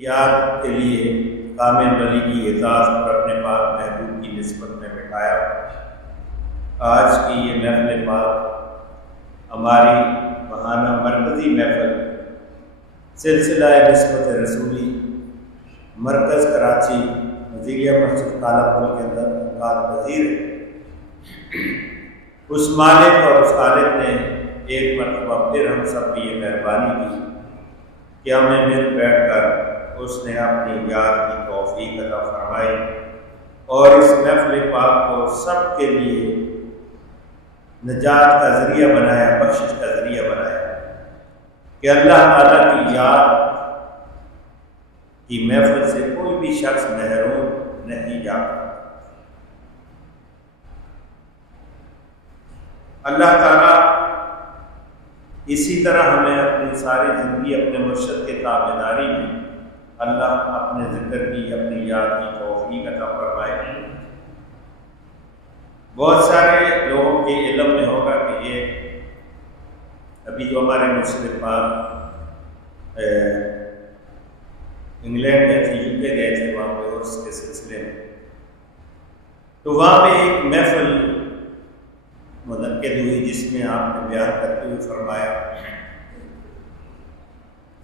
یاد کے لیے کامل ولی کی اعزاز پر اپنے پاک محبوب کی نسبت میں بٹھایا۔ آج کی یہ محفل پاک ہماری ماہانہ مرکزی محفل سلسلہ نسبت رسولی مرکز کراچی نظیریہ مسجد کالا پل کے اندر انعقاد پذیر ہے۔ اس مالک اور اس خالق نے ایک مرتبہ پھر ہم سب کی یہ مہربانی کی کہ ہمیں مل بیٹھ کر اس نے اپنی یاد کی توفیق عطا فرمائی اور اس محفل پاک کو سب کے لیے نجات کا ذریعہ بنایا، بخشش کا ذریعہ بنایا کہ اللہ تعالیٰ کی یاد کی محفل سے کوئی بھی شخص محروم نہیں جاتا۔ اللہ تعالیٰ اسی طرح ہمیں اپنی ساری زندگی اپنے مرشد کے تابعداری میں اللہ اپنے ذکر کی اپنی یاد کی توفیق عطا فرمائے۔ بہت سارے لوگوں کے علم میں ہوگا کہ یہ ابھی جو ہمارے مرشد پاک انگلینڈ گئے تھے، یو کے گئے تھے، وہاں پہ عرس کے سلسلے میں، تو وہاں پہ ایک محفل منعقد ہوئی جس میں آپ نے بیان کرتے ہوئے فرمایا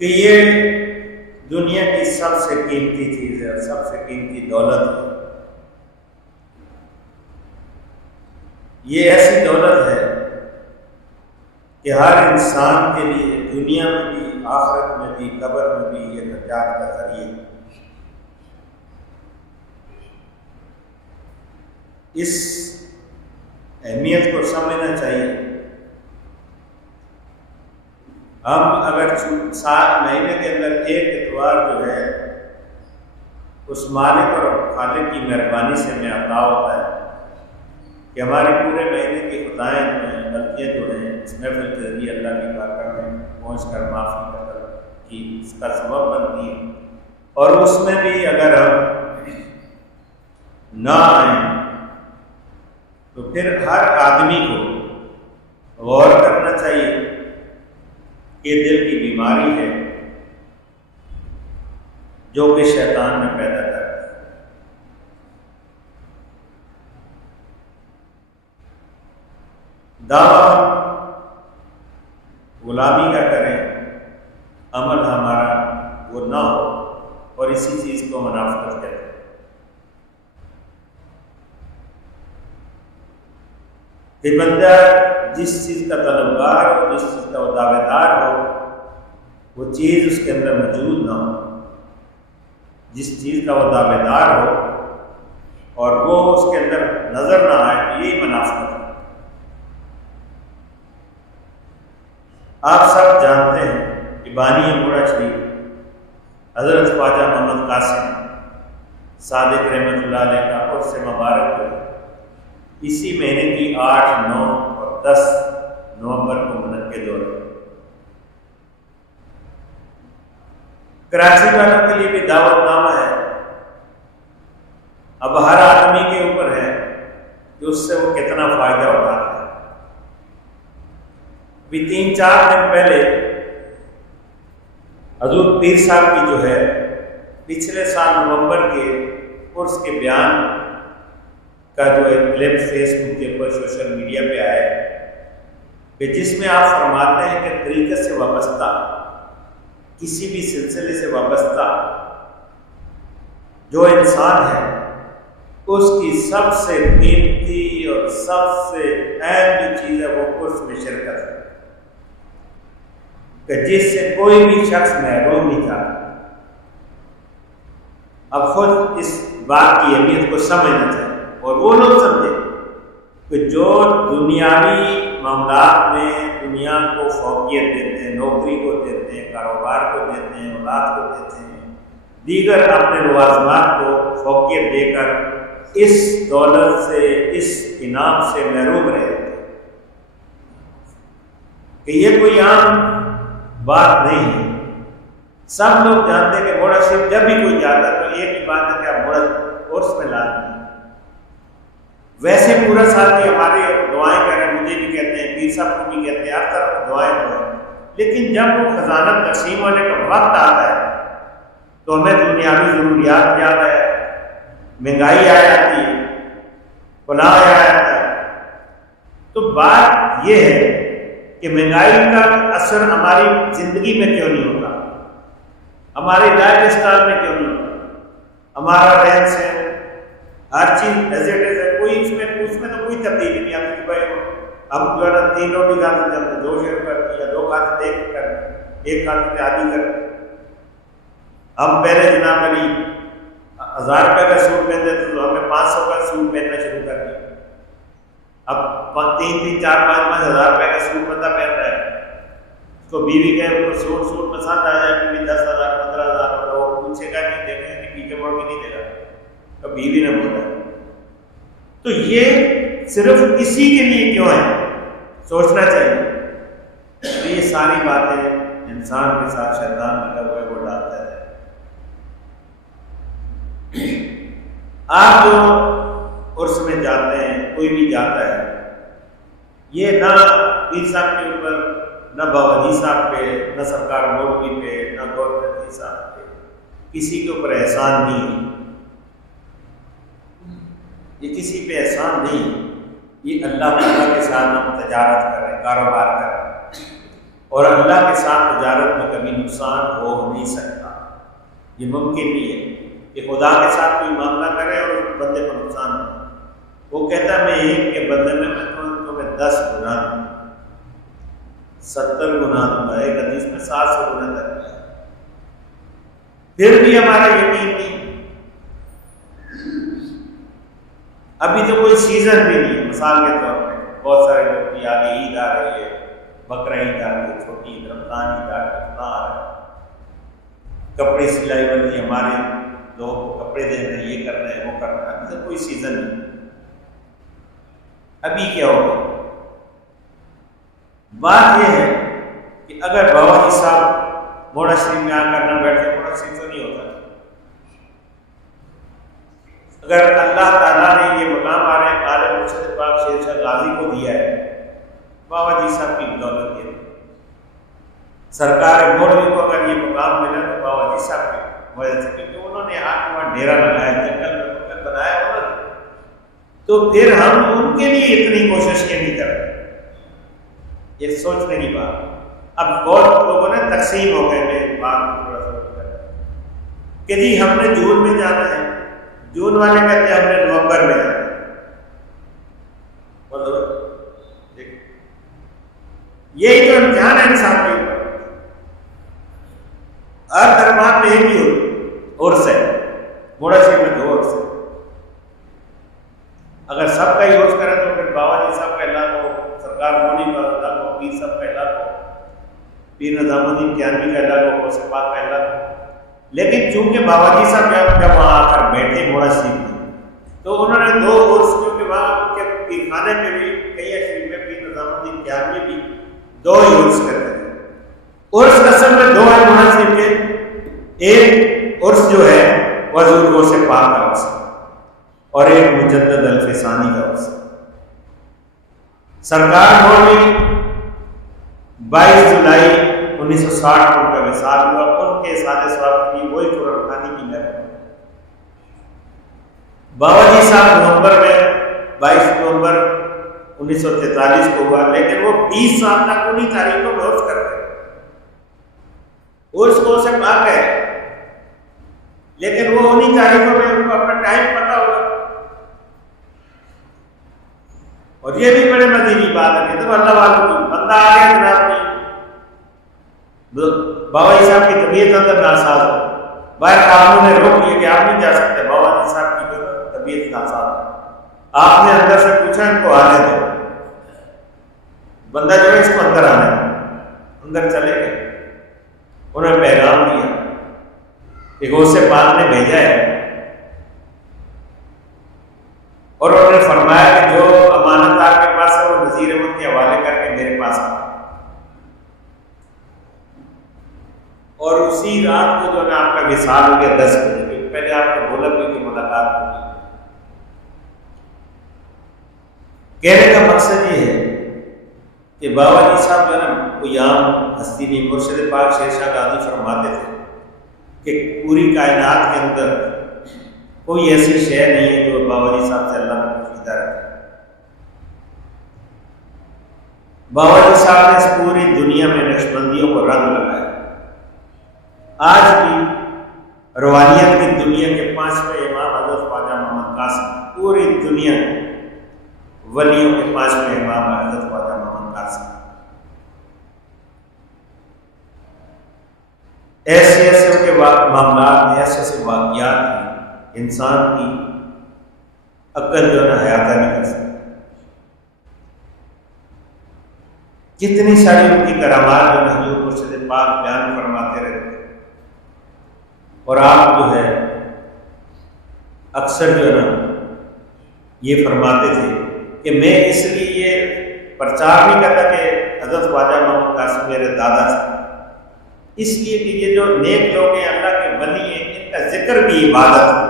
کہ یہ دنیا کی سب سے قیمتی چیز ہے، سب سے قیمتی دولت ہے۔ یہ ایسی دولت ہے کہ ہر انسان کے لیے دنیا میں بھی، آخرت میں بھی، قبر میں بھی یہ نجات کا ذریعہ ہے۔ اس اہمیت کو سمجھنا چاہیے۔ ہم اگر 7 مہینے کے اندر ایک اتوار جو ہے اس مالک اور خالق کی مہربانی سے ہمیں عطا ہوتا ہے کہ ہمارے پورے مہینے کی خطائیں جو ہیں، غلطیاں جو ہیں، اس محفل کے ذریعے اللہ کی بارگاہ میں پہنچ کر معافی کر کی اس کا سبب بنتی ہے۔ اور اس میں بھی اگر ہم نہ آئیں تو پھر ہر آدمی کو غور کرنا چاہیے کہ دل کی بیماری ہے جو کہ شیطان نے پیدا کر دی۔ دعویٰ غلامی کا کریں، عمل ہمارا وہ نہ ہو، اور اسی چیز کو منافقت کہتے ہیں۔ کہ بندہ جس چیز کا طلبگار ہو، جس چیز کا وہ دعویدار ہو، وہ چیز اس کے اندر موجود نہ ہو۔ جس چیز کا وہ دعویدار ہو اور وہ اس کے اندر نظر نہ آئے، تو یہی منافقت ہے۔ آپ سب جانتے ہیں کہ بانی بوڑھا شریف حضرت خواجہ محمد قاسم صادق رحمۃ اللہ علیہ کا عرس مبارک ہے، اسی مہینے کی 8، 9 اور 10 نومبر کو منعقد ہو رہا ہے۔ کراچی والوں کے لیے بھی دعوت نامہ ہے۔ اب ہر آدمی کے اوپر ہے کہ اس سے وہ کتنا فائدہ اٹھاتا ہے۔ ابھی 3-4 دن پہلے حضور پیر صاحب کی جو ہے پچھلے سال نومبر کے عرس کے بیان کا جو ایک کلپ فیس بک کے اوپر سوشل میڈیا پہ آئے کہ جس میں آپ فرماتے ہیں کہ طریقت سے وابستہ، کسی بھی سلسلے سے وابستہ جو انسان ہے، اس کی سب سے قیمتی اور سب سے اہم جو چیز ہے وہ عرس میں شرکت ہے، کہ جس سے کوئی بھی شخص محروم نہیں تھا۔ اب خود اس بات کی اہمیت کو سمجھنا چاہیے، اور وہ لوگ سمجھے کہ جو دنیاوی معاملات میں دنیا کو فوقیت دیتے ہیں، نوکری کو دیتے ہیں، کاروبار کو دیتے ہیں، اولاد کو دیتے ہیں، دیگر اپنے لوازمات کو فوقیت دے کر اس دولت سے، اس انعام سے محروم رہے کہ یہ کوئی عام بات نہیں ہے۔ سب لوگ جانتے ہیں کہ بوڑھا شریف جب بھی کوئی جاتا ہے تو ایک ہی بات ہے کہ آپ بوڑھا عرس میں لازمی۔ ویسے پورا سال کی ہماری دعائیں کر رہے ہیں، مجھے بھی کہتے ہیں، پیر صاحب کو بھی کہتے ہیں، ہر طرف دعائیں، لیکن جب وہ خزانہ تقسیم ہونے کا وقت آتا ہے تو ہمیں دنیاوی ضروریات یاد ہے، مہنگائی آ جاتی ہے، فلاں آ جاتا ہے۔ تو بات یہ ہے کہ مہنگائی کا اثر ہماری زندگی میں کیوں نہیں ہوتا، ہمارے لائف اسٹائل میں کیوں نہیں ہوتا، ہمارا رہن سہن ہر چیز ایز اٹ از ہے، کوئی اس میں تو کوئی تبدیلی نہیں آتی کہ بھائی ہم جو ہے نا 3 روٹی کھاتے چلتے 2 شیئر کرتے یا 2 کھاتے 1 کرتے، 1 کھاتے پہ آدھی کرتے۔ ہم پہلے جناب علی 1000 روپے کا سوٹ پہنتے تھے تو ہمیں 500 کا سوٹ پہننا شروع کر دیا۔ اب 3 4 5 ہزار روپے کا سوٹ بندہ پہن رہا ہے، اس کو بیوی کہ ان کو سوٹ پسند آ جائے کہ 10,000 15,000 ہوگا، وہ پوچھے گا نہیں، دیکھے گا کہ پیچھے مڑ کے نہیں دے گا، تو بیوی نے بولا۔ تو یہ صرف اسی کے لیے کیوں ہے سوچنا چاہیے۔ تو یہ ساری باتیں انسان کے ساتھ شیطان لگا ہوا ہے، وہ ڈالتا ہے۔ آپ جو عرس میں جاتے ہیں، کوئی بھی جاتا ہے، یہ نہ پیر صاحب کے اوپر، نہ بابا جی صاحب پہ، نہ سرکار مولوی پہ، نہ گورنر جی صاحب پہ کسی کے اوپر احسان نہیں ہے، یہ کسی پہ احسان نہیں، یہ اللہ تعالیٰ کے ساتھ ہم تجارت کر رہے ہیں، کاروبار کر رہے ہیں، اور اللہ کے ساتھ تجارت میں کبھی نقصان ہو نہیں سکتا، یہ ممکن نہیں ہے کہ خدا کے ساتھ کوئی معاملہ کرے اور اس بندے کو نقصان ہو۔ وہ کہتا ہے میں ایک کے بدلے میں تمہیں 10 گنا دوں، 70 گنا دوں گا، ایک حدیث میں 700 گنا تک ہے، پھر بھی ہمارا یقین نہیں۔ ابھی تو کوئی سیزن بھی نہیں ہے، مثال کے طور پہ بہت سارے لوگ کی آگے عید آ رہی ہے، بقرہ عید آ رہی ہے، چھوٹی عید، رمضان عید آ رہی ہے، آ رہا ہے، کپڑے سلائی والی ہمارے لوگوں کو کپڑے دے رہے ہیں، یہ کر رہے ہیں، وہ کر رہے ہیں، ابھی تو کوئی سیزن نہیں۔ ابھی کیا ہوگا؟ بات یہ ہے کہ اگر بابا جی صاحب موڑا شریف میں آ کر نہ بیٹھے، موڑا شریف تو نہیں ہوتا۔ اگر اللہ تعالیٰ نے یہ مقام آ رہے ہیں عالم مرشد پاک شیر شاہ غازی کو دیا ہے، بابا جی صاحب کی بدولت ہے۔ سرکار مولوی کو اگر یہ مقام ملا تو بابا جی صاحب کی وجہ سے، کیونکہ انہوں نے آ کے وہاں ڈیرا لگایا، جنگل میں بنایا انہوں نے، تو پھر ہم ان کے لیے اتنی کوشش کیوں نہیں کر رہے؟ یہ سوچنے کی بات۔ اب بہت لوگوں نے تقسیم ہو گئے، میری بات کو تھوڑا سا کہ جی ہم نے جون میں جانا ہے، جون والے کہتے ہیں ہم نے نومبر میں جانا ہے۔ یہی تو امتحان ہے انسان کے اوپر۔ ہر دربار میں ایک ہی عرس ہے، موڑا شریف میں 2 عرس ہے۔ اگر سب کا ہی عرس کریں تو پھر بابا جی صاحب کا اعلان ہو، سرکار مولوی کا اعلان ہو، پیر صاحب کا اعلان ہو، پیر نظام الدین کیانوی کا اعلان ہو، غوث پاک کا اعلان ہو۔ لیکن چونکہ بابا جی صاحب جب وہاں آ کر بیٹھے موڑا شریف میں، تو انہوں نے 2 عرس، کیونکہ وہاں ان کے پیر خانے میں بھی کئی شریف میں پیر نظام الدین کیانوی بھی 2 ہی عرس کرتے تھے۔ عرس اصل میں 2 ہے موڑا شریف کے، ایک عرس جو ہے وہ حضور غوث پاک کا عرس ہے، اور ایک مجدد الفسانی کا عرس ہے۔ سرکار مولوی 22 جولائی 1960 کو ان کا وصال ہوا، ان کے سادے ثواب کی وہی قرآن خوانی کی محنت۔ بابا جی صاحب نومبر میں 22 نومبر 1943 کو ہوا، لیکن وہ 20 سال تک انہی تاریخوں میں عرس کرتے ہیں۔ عرس کو سے پاک ہے، لیکن وہ انہی تاریخوں میں ان کو اپنا ٹائم پتا ہوگا۔ اور یہ بھی بڑے مدینی بات ہے کہ تو اللہ والوں بندہ آ گیا جناب نہیں، بابا جی صاحب کی طبیعت اندر ناساز ہو، باہر قانون نے روک لیا کہ آپ نہیں جا سکتے، بابا جی صاحب کی طبیعت ناساز ہے، آپ نے اندر سے پوچھا ان کو آنے دو، بندہ جو ہے اس کو اندر آنے دو، اندر چلے گئے، انہوں نے پیغام دیا کہ غوث پاک نے بھیجا ہے، اور انہوں نے فرمایا کہ جو امانت آپ کے پاس ہے وہ نذیر احمد کے حوالے کر کے میرے پاس آ۔ اور اسی رات کو جو ہے آپ کا وصال ہو گیا 10 بجے، پہلے آپ نے بولا بھی کہ ملاقات ہوگی۔ کہنے کا مقصد یہ ہے کہ بابا جی صاحب جو ہے نا کوئی عام ہستی نہیں، مرشد پاک شیر شاہ غازی فرماتے تھے کہ پوری کائنات کے اندر کوئی ایسی شے نہیں ہے جو بابا جی صاحب سے اللہ نے پوشیدہ رکھا۔ بابا جی صاحب نے اس پوری دنیا میں نقشبندیوں کو رنگ لگایا۔ آج بھی روحانیت کی دنیا کے 5ویں امام حضرت خواجہ محمد قاسم، پوری دنیا ولیوں کے 5ویں امام حضرت خواجہ محمد قاسم۔ ایسے ایسے ان کے معاملات میں ایسے ایسے واقعات ہیں، انسان کی عقل جو ہے نا احاطہ نہیں کر سکتی۔ کتنی ساری ان کی کرامات جو حضور مرشد پاک بیان فرماتے رہتے ہیں، اور آپ جو ہے اکثر جو ہے نا یہ فرماتے تھے کہ میں اس لیے یہ پرچار نہیں کرتا کہ حضرت خواجہ محمد قاسم میرے دادا تھے، اس لیے کہ یہ جو نیک لوگ ہیں، اللہ کے ولی ہیں، ان کا ذکر بھی عبادت ہے،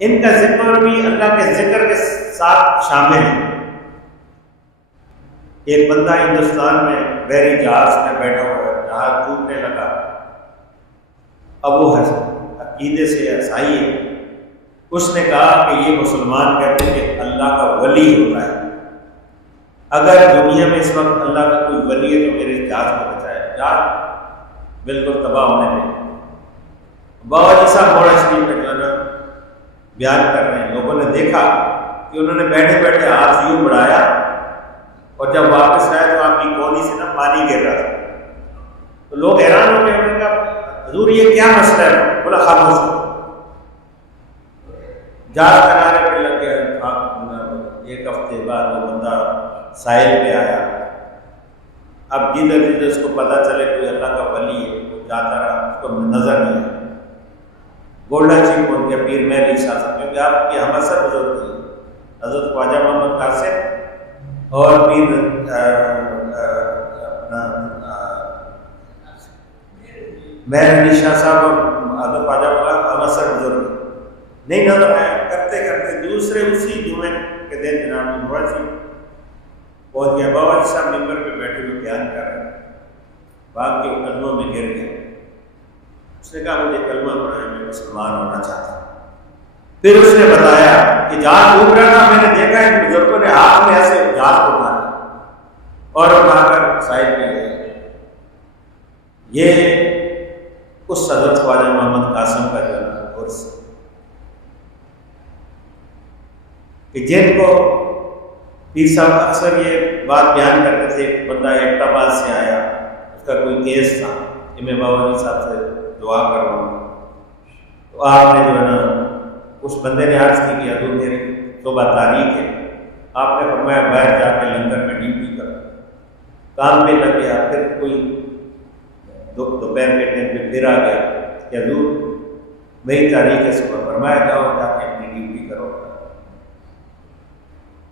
ان کا ذکر بھی اللہ کے ذکر کے ساتھ شامل ہے۔ ایک بندہ ہندوستان میں بحری جہاز میں بیٹھا ہوا ہے، جہاز ڈوبنے لگا، اب وہ عقیدے سے عیسائی ہے، اس نے کہا کہ یہ مسلمان کہتے ہیں کہ اللہ کا ولی ہوتا ہے، اگر دنیا میں اس وقت اللہ کا کوئی ولی ہے تو میرے جہاز کو بچائے۔ جہاز بالکل تباہ ہونے میں بابا جی صاحب موڑا شریف میں جو ہے نا بیان کر رہے ہیں، لوگوں نے دیکھا کہ انہوں نے بیٹھے بیٹھے ہاتھ یوں بڑھایا، اور جب واپس آئے تو آپ کی کونی سے نا پانی گر رہا تھا، تو لوگ حیران ہو گئے، انہوں نے کہا حضور یہ کیا مسئلہ ہے؟ بولا خاموش ہو۔ جہاز کنارے پہ لگ گیا، ایک ہفتے بعد وہ بندہ ساحل پہ آیا، اب جدھر جدھر اس کو پتہ چلے کوئی اللہ کا ولی ہے وہ جاتا رہا، اس کو نظر نہیں آیا۔ گولڈا چیپ پہنچ گیا پیر مہر شاہ صاحب، کیونکہ آپ کی ہمسر بزرگ تھی حضرت خواجہ محمد قاسم اور پیر مہر علی شاہ صاحب اور حضرت خواجہ محمد ہمسر بزرگ نہیں نظر آیا۔ کرتے کرتے دوسرے اسی جمعے کے دن جناب موڑا چیپ پہنچ گیا، بابا جی صاحب ممبر پہ بیٹھے ہوئے بیان کر رہے ہیں، باغ کے قدموں میں گر گئے۔ اس نے کہا مجھے کلمہ پڑھا ہے، میں مسلمان ہونا چاہتا ہوں۔ پھر اس نے بتایا کہ جہاز ڈوب رہا تھا، میں نے دیکھا ان بزرگوں نے ہاتھ میں ایسے جہاز کو اٹھایا اور اٹھا کر ساحل پہ گئے۔ یہ اس حضرت خواجہ محمد قاسم کا جو عرص کہ جن کو پیر صاحب اکثر یہ بات بیان کرتے تھے، بندہ ایک آباد سے آیا، اس کا کوئی کیس تھا کہ میں بابا جی صاحب سے دعا کرواؤں، تو آپ نے جو ہے نا اس بندے نے عرض کی کہ حضور میری صبح تاریخ ہے، آپ نے فرمایا باہر جا کے لنگر میں ڈیوٹی کرو، کام پہ لگ گیا، پھر کوئی دوپہر کے ٹائم پہ پھر آ گیا کہ حضور میری تاریخ ہے صبح، فرمایا جاؤ جا کے اپنی ڈیوٹی کرو۔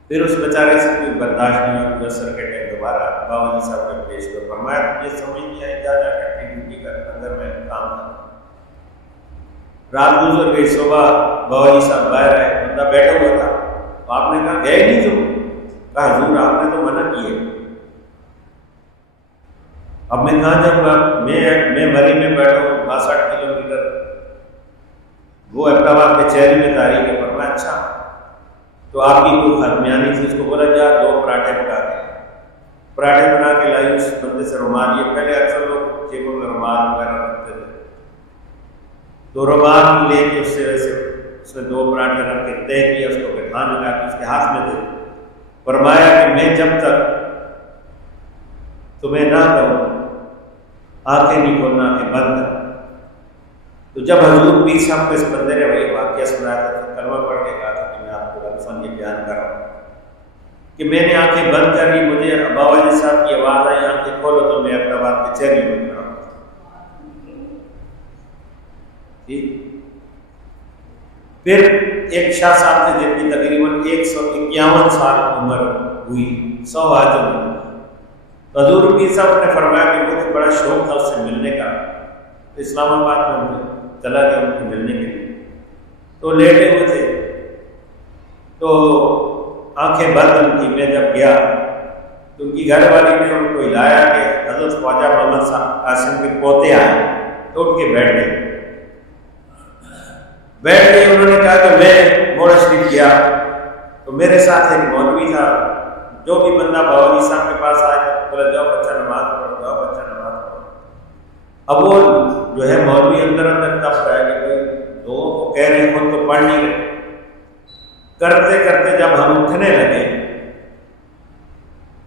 پھر اس بیچارے سے کوئی برداشت نہیں ہوا، مدثر کے ٹائم دوبارہ بابا جی صاحب نے پیش کر فرمایا یہ سمجھ نہیں آئی، جا کے اپنی ڈیوٹی کر، اندر میں کام کر۔ رات گزر گئی، صبح بابا جی صاحب باہر آئے، بندہ بیٹھا ہوا تھا، تو آپ نے کہا گئے نہیں تم؟ کہا حضور آپ نے تو منع کیے۔ اب میں کہاں جب میں مری میں بیٹھا ہوں 62 کلومیٹر، وہ احمدآباد کے چہری میں تاریخ ہے، فرمایا اچھا تو آپ کی کوئی خاتمیانی تھی؟ اس کو بولا جا 2 پراٹھے پکا کے، پراٹھے بنا کے لائی، اس بندے سے رومال، یہ پہلے اکثر لوگ جیبوں میں رومال وغیرہ رکھتے تھے، تو رومال لے کے اس سے ویسے اس میں 2 پراٹھے رکھ کے طے کیا، اس کو بٹھان لگا کے اس کے ہاتھ میں دے، فرمایا کہ میں جب تک تمہیں نہ کہوں آنکھیں نہیں کھولنا، آنکھیں بند کر۔ تو جب حضور پیر صاحب کو اس بندے نے وہی واقعہ سنایا تھا، تو کلمہ پڑھ کے کہا تھا کہ میں آپ کو الفاظ یہ بیان کر رہا ہوں کہ میں نے آنکھیں بند کر لی، مجھے بابا جی صاحب کی آواز آئی آنکھیں کھولو، تو میں احمدآباد کے چہری میں کھڑا ہوں۔ پھر ایک شاہ صاحب تھے جن کی تقریباً 151 سال عمر ہوئی، 100 حاجم ہوئی، تو حضور پیر صاحب نے فرمایا کہ مجھے بڑا شوق تھا اس سے ملنے کا، اسلام آباد میں چلا گیا ان کو ملنے کے لیے، تو لیٹے ہوئے تھے، تو آنکھیں بند ان کی، میں جب گیا تو ان کی گھر والی نے ان کو ہلایا کہ حضرت خواجہ محمد قاسم کے پوتے آئے، تو اٹھ کے بیٹھ گئے۔ انہوں نے کہا کہ میں موڑا شریف گیا تو میرے ساتھ ایک مولوی تھا، جو بھی بندہ بابا جی صاحب کے پاس آئے تو بولا جاؤ بچہ نماز پڑھو، جاؤ بچہ نماز پڑھو۔ اب وہ جو ہے مولوی اندر تپ رہا ہے کہ بھائی لوگوں کو کہہ رہے ہیں، خود تو پڑھ نہیں رہے۔ کرتے کرتے جب ہم اٹھنے لگے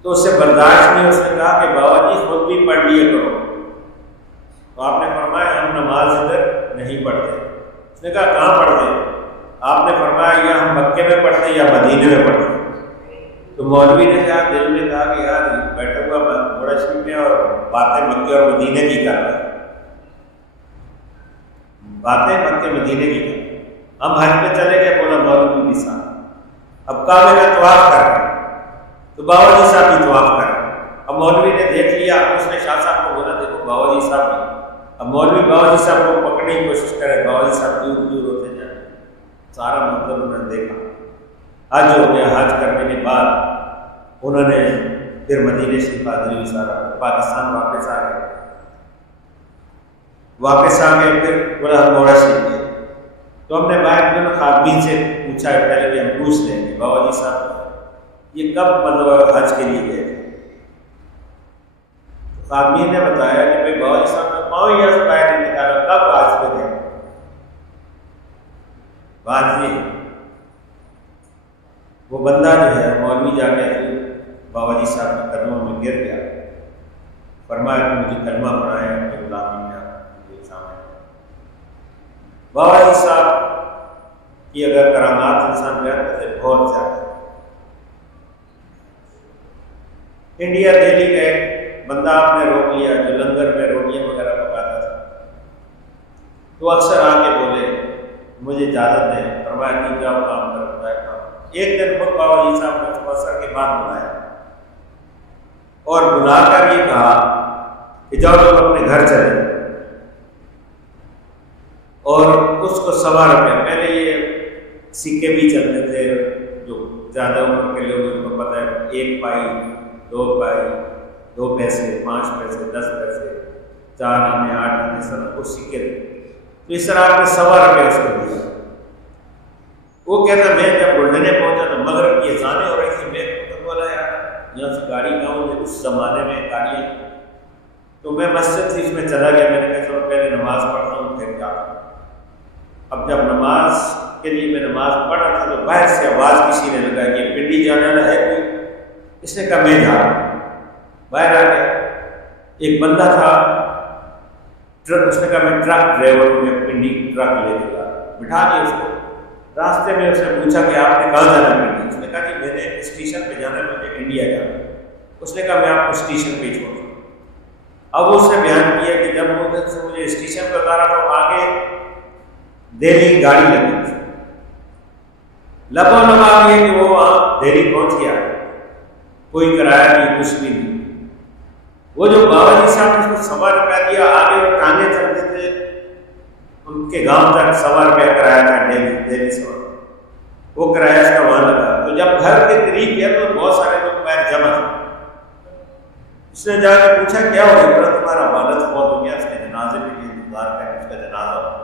تو اس سے برداشت نہیں، اس نے کہا کہ بابا جی خود بھی پڑھ لیے کرو۔ تو آپ نے فرمایا ہم نماز ادھر نہیں پڑھتے۔ اس نے کہا کہاں پڑھتے؟ آپ نے فرمایا یا ہم مکے میں پڑھتے یا مدینے میں پڑھتے۔ تو مولوی نے کہا دل میں کہا کہ یار بیٹھا ہوا موڑا شریف میں اور باتیں مکے اور مدینے کی کر رہا ہے، باتیں مکے مدینے کی کر۔ ہم حج میں چلے گئے، بولا مولوی بھی صاحب اب کعبے کا طواف کر رہے ہیں، تو بابا جی صاحب بھی طواف کر رہے ہیں۔ اب مولوی نے دیکھ لیا، اس نے شاہ صاحب کو بولا دیکھو بابا جی صاحب بھی۔ اب مولوی بابا جی صاحب کو پکڑنے کی کوشش کرے، بابا جی صاحب دور دور ہوتے جائیں۔ سارا مطلب انہوں نے دیکھا، حج ہو گیا۔ حج کرنے کے بعد انہوں نے پھر مدینے سے پادری سارا پاکستان واپس آ گئے۔ پھر بولا ہم موڑا شریف گئے تو ہم نے باہر خادمین سے پوچھا پہلے کہ ہم پوچھ لیں گے بابا جی صاحب یہ کب مطلب حج کے لیے گئے تھے؟ خادمین نے بتایا کہ بھائی بابا جی صاحب نے پاؤں یہاں سے باہر نہیں نکالا، کب حج پہ گئے؟ بات یہ وہ بندہ جو ہے مولوی جا کے بابا جی صاحب کے قدموں میں گر گیا، فرمایا کہ مجھے کلمہ پڑھایا کہ غلامی میں بابا جی صاحب کی اگر کرامات انسان بیان کرتے بہت زیادہ۔ انڈیا دہلی گئے، بندہ آپ نے روک لیا جو لنگر میں روٹیاں وغیرہ پکاتا تھا، تو اکثر آ کے بولے مجھے اجازت دیں، فرمایا نہیں جاؤ کام کرتا ہے کام۔ ایک دن خود بابا جی صاحب کو عصر کے بعد بلایا اور بلا کر یہ کہا کہ جاؤ تم اپنے گھر چلے، اور اس کو 1.25 روپے، پہلے یہ سکے بھی چلتے تھے جو زیادہ عمر کے لوگ ان کو پتہ ہے، 1 پائی 2 پائی 2 پیسے 5 پیسے 10 پیسے 4 آنے 8 آنے سب کچھ سکے تھے، تو اس طرح آپ نے 1.25 روپے اس کو دیا۔ وہ کہتا میں جب گلڈنے پہنچا تو مغرب کی اذانیں ہو رہی تھی، میں تو بولا یار یہاں سے گاڑی نہ ہو، اس زمانے میں گاڑیاں، تو میں مسجد تھی اس میں چلا گیا، میں نے کہا چلو پہلے نماز پڑھتا ہوں پھر جاتا ہوں۔ اب جب نماز کے لیے میں نماز پڑھ رہا تھا تو باہر سے آواز کسی نے لگا کہ پنڈی جانا ہے کوئی؟ اس نے کہا میں جا رہا ہوں۔ باہر آ گیا، ایک بندہ تھا ٹرک، اس نے کہا میں ٹرک ڈرائیور ہوں، میں پنڈی ٹرک لے لوں گا، بٹھا دیا اس کو۔ راستے میں اس نے پوچھا کہ آپ نے کہاں جانا پنڈی؟ اس نے کہا کہ میں نے اسٹیشن پہ جانا ہے، مجھے انڈیا جانا ہے۔ اس نے کہا میں آپ کو اسٹیشن پہ چھوڑ دوں۔ اب اس نے بیان کیا کہ جب وہ ادھر سے مجھے اسٹیشن پہ اتارا تو آگے دہلی گاڑی لگی تھی، لبوں لبا گئے کہ وہ وہاں دہلی پہنچ گیا، کوئی کرایہ نہیں کچھ بھی نہیں۔ وہ جو بابا جی صاحب نے اس کو 1.25 روپیہ دیا، آگے وہ ٹانگیں چلتے تھے ان کے گاؤں تک، 1.25 روپیہ کرایہ تھا دہلی سے، وہ کرایہ اس کا وہاں لگا۔ تو جب گھر کے قریب گیا تو بہت سارے لوگ باہر جمع تھے۔ اس نے جا کے پوچھا کیا ہو گیا؟ بولا تمہارا والد فوت ہو گیا، اس کے جنازے کے لیے انتظار کر اس کا جنازہ ہو۔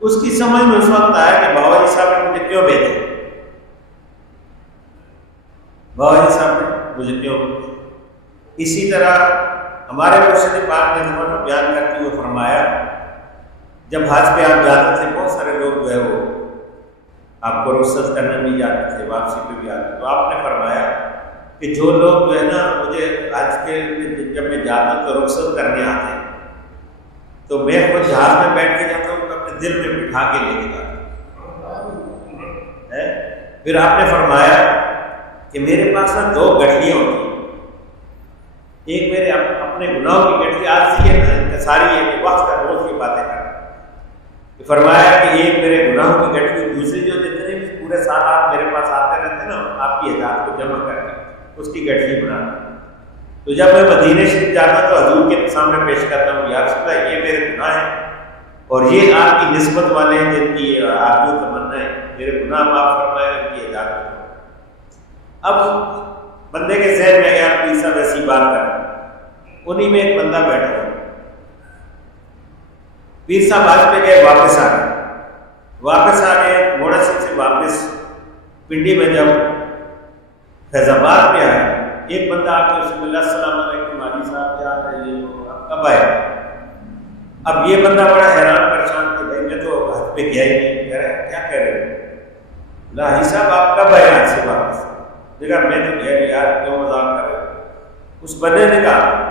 اس کی سمجھ میں اس وقت آیا کہ بابا جی صاحب نے مجھے کیوں بھیجا، بابا جی صاحب نے مجھے کیوں بھیجا۔ اسی طرح ہمارے مرشد پاک نے ہمیں بیان کرتے ہوئے فرمایا جب حج پہ آپ جاتے تھے بہت سارے لوگ جو ہے وہ آپ کو رخصت کرنے بھی جاتے تھے، واپسی پہ بھی آتے، تو آپ نے فرمایا کہ جو لوگ جو ہے نا مجھے حج کے جب میں جاتا ہوں تو رخصت کرنے آتے ہیں تو میں خود جہاز میں بیٹھ کے جاتا ہوں، اپنے دل میں بٹھا کے لے کے جاتا ہوں۔ پھر آپ نے فرمایا کہ میرے پاس نا 2 گٹھلیاں ہوتی ہیں، ایک میرے اپنے گناہوں کی گٹھلی، آج یہ ساری ہے کہ وقت کا روز کی باتیں کر، فرمایا کہ ایک میرے گناہوں کی گٹھلی، دوسری جو جتنے بھی پورے سال آپ میرے پاس آتے رہتے نا آپ کی اجازت کو جمع کر کے اس کی گٹھلی بنانا۔ تو جب میں مدینے شریف جاتا تو حضور کے سامنے پیش کرتا ہوں، یا رسول اللہ یہ میرے گناہ ہیں اور یہ آپ کی نسبت والے ہیں جن کی آپ جو تمنا ہے، میرے گناہ معاف فرمائے، ان کی اجازت کرو۔ اب بندے کے ذہن میں یار عیسیٰ ویسی بات کر، انہی میں ایک بندہ بیٹھا ہوا، پیر صاحب حج پہ گئے، واپس آ گئے موڑاسی سے واپس پنڈی میں جب فیض آباد پہ آئے، ایک بندہ آ کے اس سے ملا، السلام علیکم حاجی صاحب کیا ہے یہ آپ کب آئے؟ اب یہ بندہ بڑا حیران پریشان کہ بھائی میں تو حج پہ گیا ہی نہیں، کہہ رہے کیا کہہ رہے ہیں؟ حاجی صاحب آپ کب آئے حج سے واپس؟ دیکھا میں تو گیا نہیں یار، کیوں مذاق کر رہے ہیں؟ اس بندے نے کہا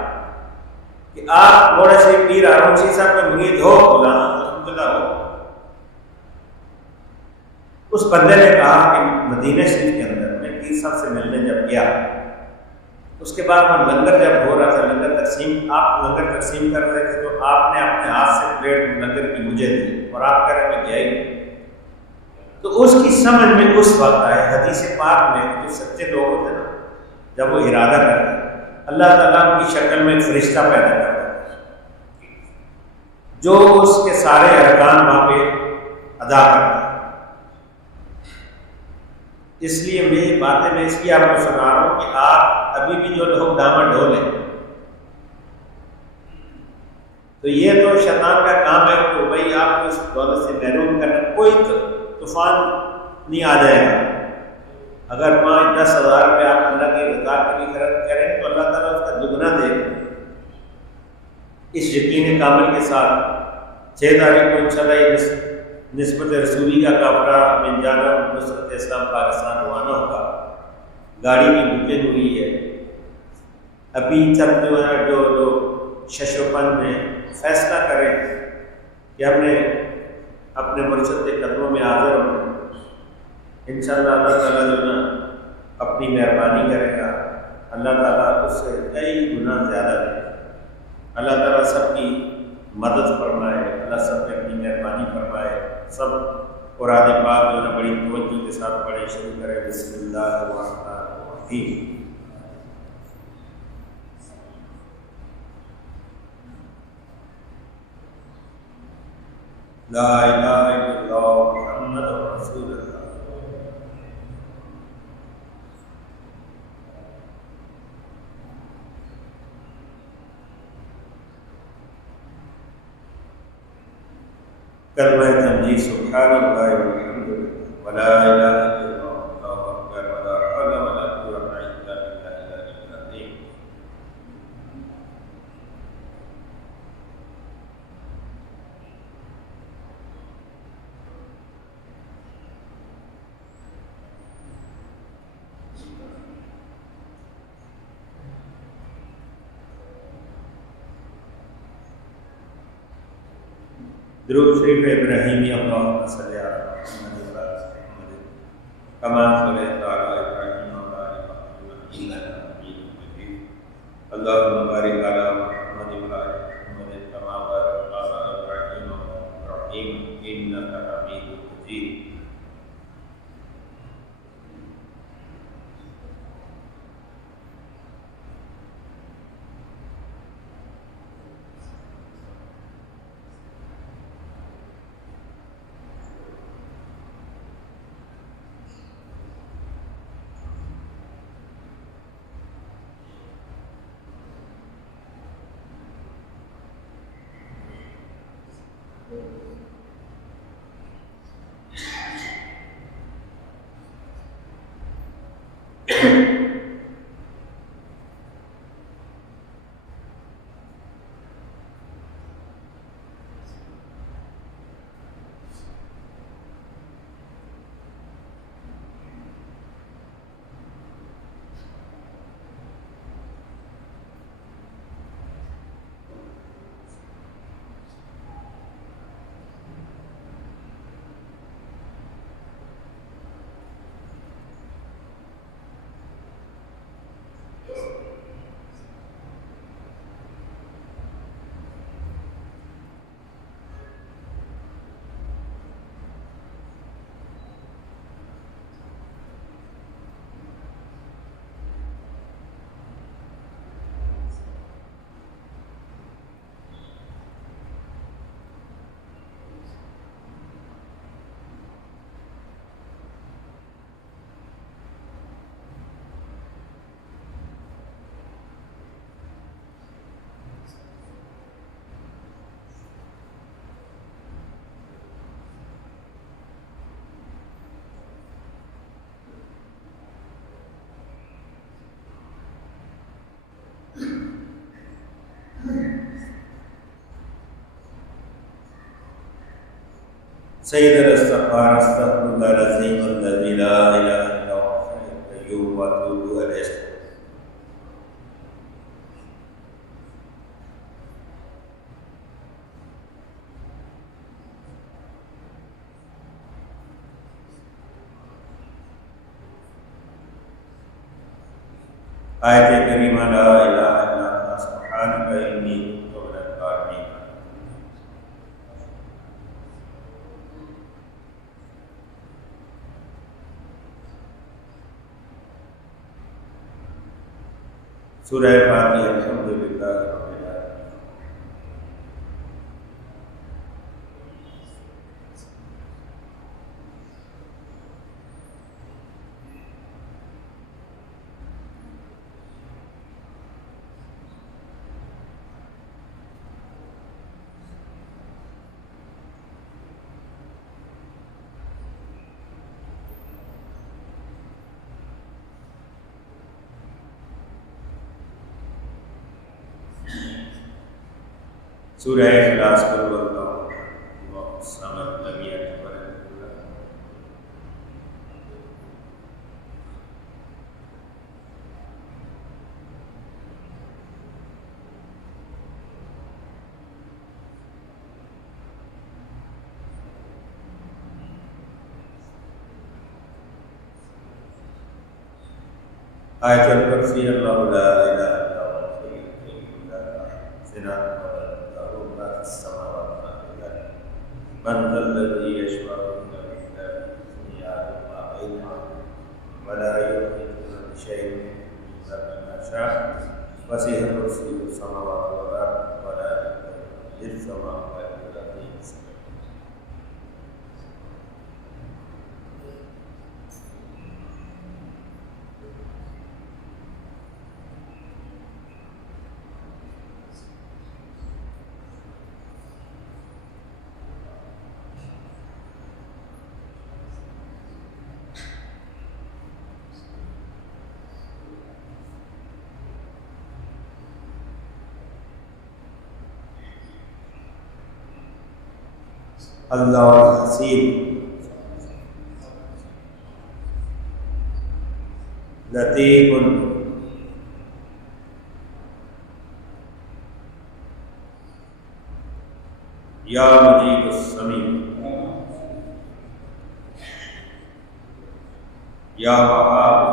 کہ آپ موڑا شریف پیر ہارون رشید صاحب کے مرید ہو؟ مولانا الحمدللہ ہو۔ اس بندے نے کہا کہ مدینہ شریف کے اندر میں پیر صاحب سے ملنے جب گیا، اس کے بعد میں لنگر جب ہو رہا تھا، آپ لنگر تقسیم کر رہے تھے تو آپ نے اپنے ہاتھ سے پلیٹ لنگر کی مجھے دی اور آپ کہہ رہے میں گیا ہی نہیں۔ تو اس کی سمجھ میں اس وقت آئے حدیث پاک میں جو سچے لوگ ہوتے ہیں نا، جب وہ ارادہ کرتے ہیں اللہ تعالیٰ ان کی شکل میں ایک فرشتہ پیدا کرتا ہے جو اس کے سارے ارکان وہاں پہ ادا کرتا ہے۔ اس لیے میری باتیں میں اس لیے آپ کو سنا رہا ہوں کہ آپ ابھی بھی جو لوگ ڈاما ڈول ہیں تو یہ تو شیطان کا کام ہے کہ بھائی آپ کو اس دولت سے محروم کرنا، کوئی طوفان نہیں آ جائے گا۔ اگر 5-10 ہزار روپے آپ اللہ کی رضا کے لیے خرچ کریں تو اللہ تعالیٰ اس کا دگنا دے گا، اس یقین کامل کے ساتھ۔ 6 تاریخ کو انشاءاللہ یہ نسبت رسولی کا کافرہ من جانب نصرت اسلام پاکستان روانہ ہوگا۔ گاڑی کی بکنگ ہوئی ہے، ابھی تک جو ہے جو ششوپن میں فیصلہ کریں کہ ہم نے اپنے مرشد کے قدموں میں حاضر ہونا، انشاءاللہ اللہ تعالیٰ جو نا اپنی مہربانی کرے گا، اللہ تعالیٰ اس سے کئی گنا زیادہ دے گا۔ اللہ تعالیٰ سب کی مدد فرمائے، اللہ سب نے اپنی مہربانی فرمائے۔ سب قرآن پاک جو نا بڑی توجہ کے ساتھ پڑھے، شروع کرے بسم اللہ الرحمن الرحیم۔ لا الہ الا اللہ محمد رسول اللہ۔ کلمہ تنجید سبحان اللہ والحمد للہ ولا الہ الا اللہ واللہ اکبر ولا حول ولا قوۃ الا باللہ العلی العظیم۔ درود شریف ابراہیمی اللہم صلی علی محمد و علی محمد کما صلیت علی ابراہیم و علی محمد انک حمید مجید۔ اللہم بارک علی محمد و علی محمد کما بارکت علی ابراہیم و ابراہیم انک حمید مجید۔ سيدنا استغفار استغفر الله العظيم الذي لا إله إلا هو الحي القيوم وأتوب إليه. آیت کریمہ لا الہ الا انت سبحانک انی کنت من الظالمین. سورہ فاتحہ الحمدللہ رب العالمین. سورہ اخلاص قل هو اللہ اللہ الصمد لم یلد ولم یولد. آیت الکرسی اللہ لا الہ الا هو الحی القیوم لا تأخذه السماوات والأرض من ذا الذي يشفع عنده إلا بإذنه يعلم ما بين أيديهم ولا يحيطون بشيء إلا بما شاء وسع كرسيه السماوات والأرض ولا يؤوده حفظهما وهو العلي العظيم. اللہ الحسیب لطیف یا مجیب السمیع یا وہاب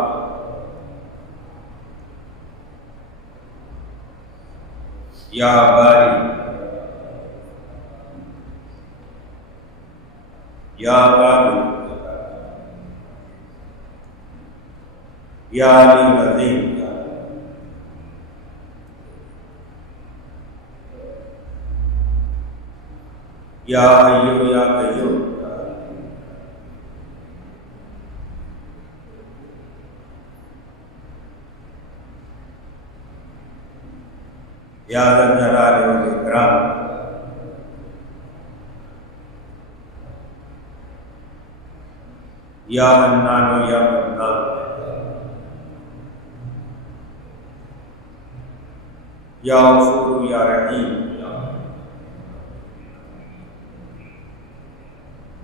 یا باری یا قادر یا علی العظیم یا حی یا قیوم یا ذا الجلال والاکرام یا منان یا منان یا غفور یا رحیم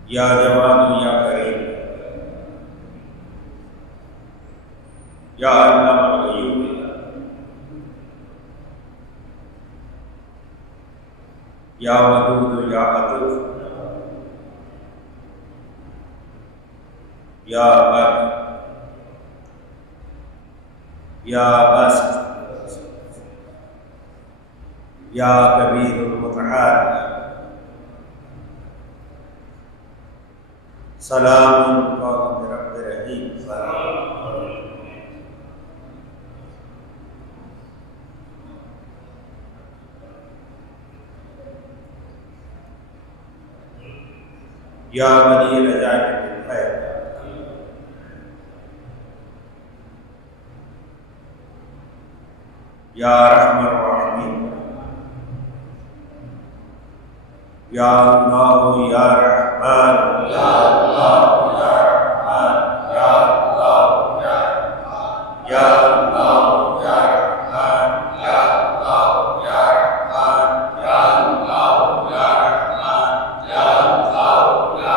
یا جواد یا کریم یا علام الغیوب یا ودود یا عطوف یا بر یا باسط یا کبیر المتعال سلام قولا من رب رحیم. یا ولی العجائب بالخیر یا رحم الراحمین یا اللہ یا رحمان یا اللہ یا رحمان یا اللہ یا رحمان یا اللہ یا رحمان یا اللہ یا رحمان یا اللہ یا رحمان یا اللہ یا